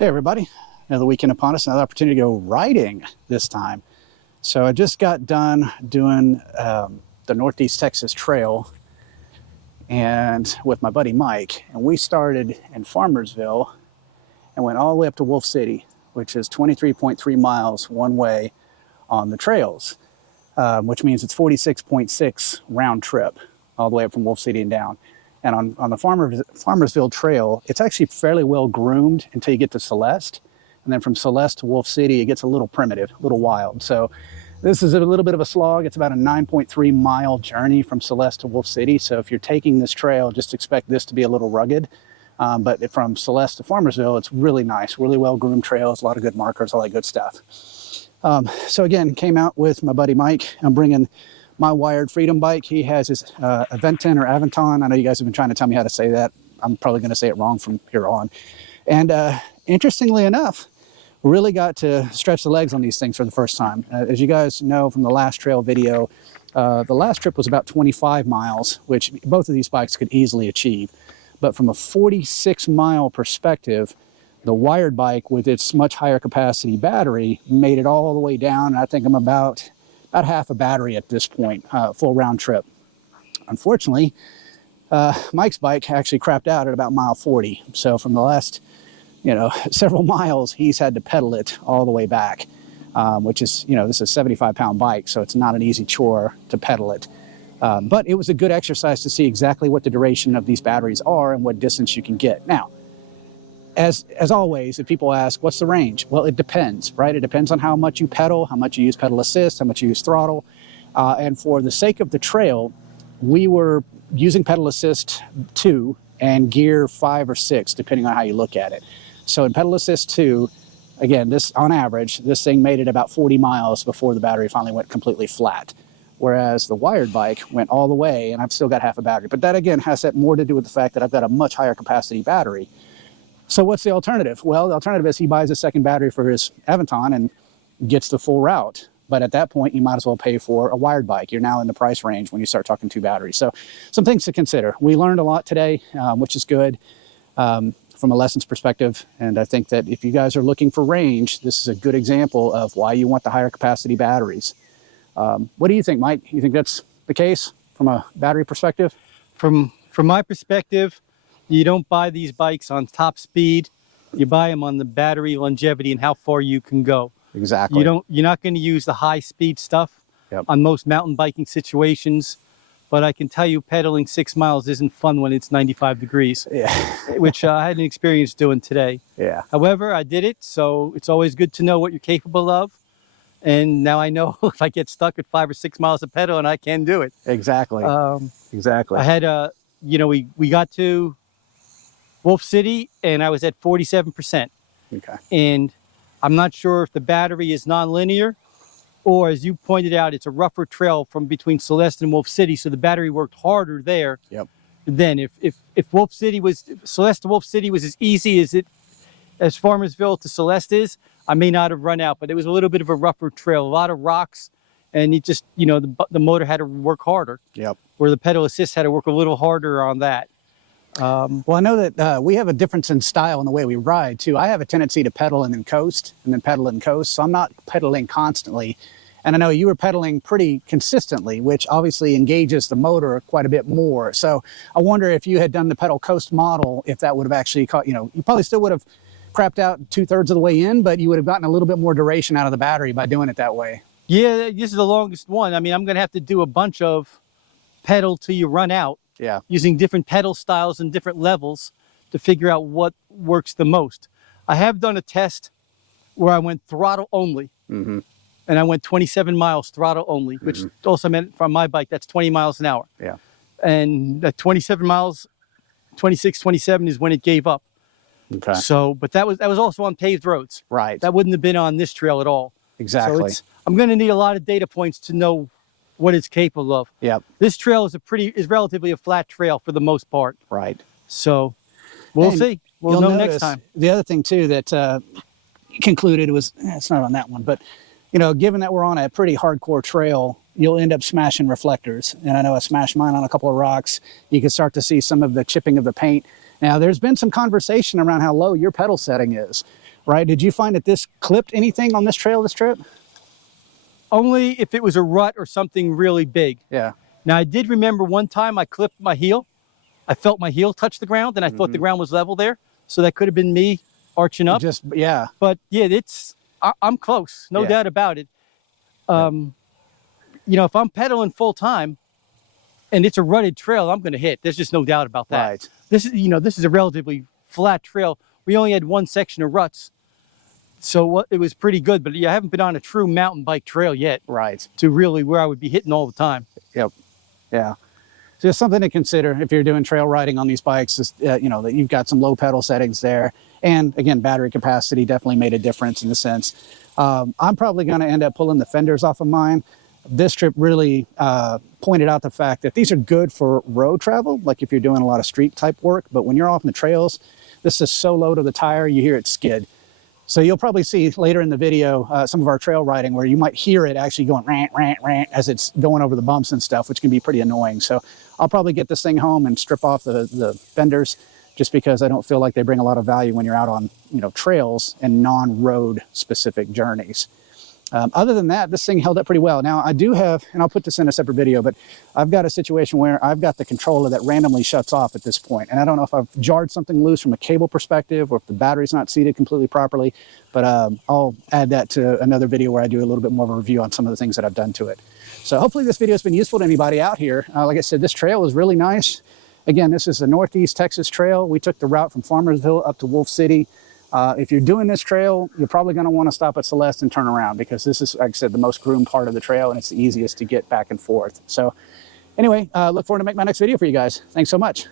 Hey everybody, another weekend upon us, another opportunity to go riding this time. So I just got done doing the Northeast Texas Trail and with my buddy Mike, and we started in Farmersville and went all the way up to Wolf City, which is 23.3 miles one way on the trails, which means it's 46.6 round trip all the way up from Wolf City and down. And on the Farmersville Trail, it's actually fairly well groomed until you get to Celeste. And then from Celeste to Wolf City, it gets a little primitive, a little wild. So this is a little bit of a slog. It's about a 9.3 mile journey from Celeste to Wolf City. So if you're taking this trail, just expect this to be a little rugged. But from Celeste to Farmersville, it's really nice, really well groomed trails, a lot of good markers, all that good stuff. So again, came out with my buddy Mike. I'm bringing my wired freedom bike. He has his Aventon or Aventon. I know you guys have been trying to tell me how to say that. I'm probably going to say it wrong from here on. And interestingly enough, really got to stretch the legs on these things for the first time. As you guys know from the last trail video, the last trip was about 25 miles, which both of these bikes could easily achieve. But from a 46-mile perspective, the wired bike with its much higher capacity battery made it all the way down. And I think I'm about half a battery at this point, full round trip. Unfortunately, Mike's bike actually crapped out at about mile 40. So from the last, several miles, he's had to pedal it all the way back, which is, this is a 75-pound bike, so it's not an easy chore to pedal it. But it was a good exercise to see exactly what the duration of these batteries are and what distance you can get. Now, as always, if people ask, what's the range? Well, it depends, right? It depends on how much you pedal, how much you use pedal assist, how much you use throttle. And for the sake of the trail, we were using pedal assist 2 and gear 5 or 6, depending on how you look at it. So in pedal assist 2, again, this on average, this thing made it about 40 miles before the battery finally went completely flat. Whereas the wired bike went all the way and I've still got half a battery. But that again has more to do with the fact that I've got a much higher capacity battery. So what's the alternative? Well, the alternative is he buys a second battery for his Aventon and gets the full route. But at that point, you might as well pay for a wired bike. You're now in the price range when you start talking 2 batteries. So some things to consider. We learned a lot today, which is good from a lessons perspective. And I think that if you guys are looking for range, this is a good example of why you want the higher capacity batteries. What do you think, Mike? You think that's the case from a battery perspective? From my perspective, you don't buy these bikes on top speed. You buy them on the battery longevity and how far you can go. Exactly. You're not going to use the high speed stuff on most mountain biking situations. But I can tell you pedaling 6 miles isn't fun when it's 95 degrees, which I had an experience doing today. Yeah. However, I did it. So it's always good to know what you're capable of. And now I know if I get stuck at 5 or 6 miles of pedal and I can do it. Exactly. Exactly. I had we got to Wolf City and I was at 47%. Okay. And I'm not sure if the battery is non-linear or, as you pointed out, it's a rougher trail from between Celeste and Wolf City. So the battery worked harder there. Yep. Then if Celeste to Wolf City was as easy as Farmersville to Celeste is, I may not have run out, but it was a little bit of a rougher trail, a lot of rocks, and it just, the motor had to work harder. Yep. Where the pedal assist had to work a little harder on that. Well, I know that we have a difference in style in the way we ride too. I have a tendency to pedal and then coast and then pedal and coast. So I'm not pedaling constantly. And I know you were pedaling pretty consistently, which obviously engages the motor quite a bit more. So I wonder if you had done the pedal coast model, if that would have actually caught, you probably still would have crapped out 2/3 of the way in, but you would have gotten a little bit more duration out of the battery by doing it that way. Yeah, this is the longest one. I mean, I'm going to have to do a bunch of pedal till you run out. Yeah. Using different pedal styles and different levels to figure out what works the most. I have done a test where I went throttle only. Mm-hmm. And I went 27 miles throttle only, which also meant from my bike, that's 20 miles an hour. Yeah. And at 27 miles, 26, 27 is when it gave up. Okay. So, but that was also on paved roads. Right. That wouldn't have been on this trail at all. Exactly. So I'm going to need a lot of data points to know what it's capable of. Yep. This trail is relatively a flat trail for the most part. Right. So we'll see. We'll know next time. The other thing too that concluded was, it's not on that one, but given that we're on a pretty hardcore trail, you'll end up smashing reflectors. And I know I smashed mine on a couple of rocks. You can start to see some of the chipping of the paint. Now there's been some conversation around how low your pedal setting is. Right. Did you find that this clipped anything on this trail this trip? Only if it was a rut or something really big. Yeah. Now, I did remember one time I clipped my heel. I felt my heel touch the ground, and I thought the ground was level there. So that could have been me arching up. Just, yeah. But yeah, I'm close, no doubt about it. You know, if I'm pedaling full time and it's a rutted trail, I'm going to hit. There's just no doubt about that. Right. This is, you know, this is a relatively flat trail. We only had one section of ruts, so it was pretty good. But yeah, I haven't been on a true mountain bike trail yet. Right. To really where I would be hitting all the time. Yep. Yeah. So just something to consider if you're doing trail riding on these bikes is, you know, that you've got some low pedal settings there. And again, battery capacity definitely made a difference in the sense. I'm probably going to end up pulling the fenders off of mine. This trip really pointed out the fact that these are good for road travel, like if you're doing a lot of street type work. But when you're off in the trails, this is so low to the tire, you hear it skid. So you'll probably see later in the video some of our trail riding where you might hear it actually going rant, rant, rant as it's going over the bumps and stuff, which can be pretty annoying. So I'll probably get this thing home and strip off the fenders just because I don't feel like they bring a lot of value when you're out on, you know, trails and non-road specific journeys. Other than that, this thing held up pretty well. Now I do have, and I'll put this in a separate video, but I've got a situation where I've got the controller that randomly shuts off at this point. And I don't know if I've jarred something loose from a cable perspective or if the battery's not seated completely properly, but I'll add that to another video where I do a little bit more of a review on some of the things that I've done to it. So hopefully this video has been useful to anybody out here. Like I said, this trail was really nice. Again, this is the Northeast Texas Trail. We took the route from Farmersville up to Wolf City. If you're doing this trail, you're probably going to want to stop at Celeste and turn around because this is, like I said, the most groomed part of the trail and it's the easiest to get back and forth. So anyway, look forward to make my next video for you guys. Thanks so much.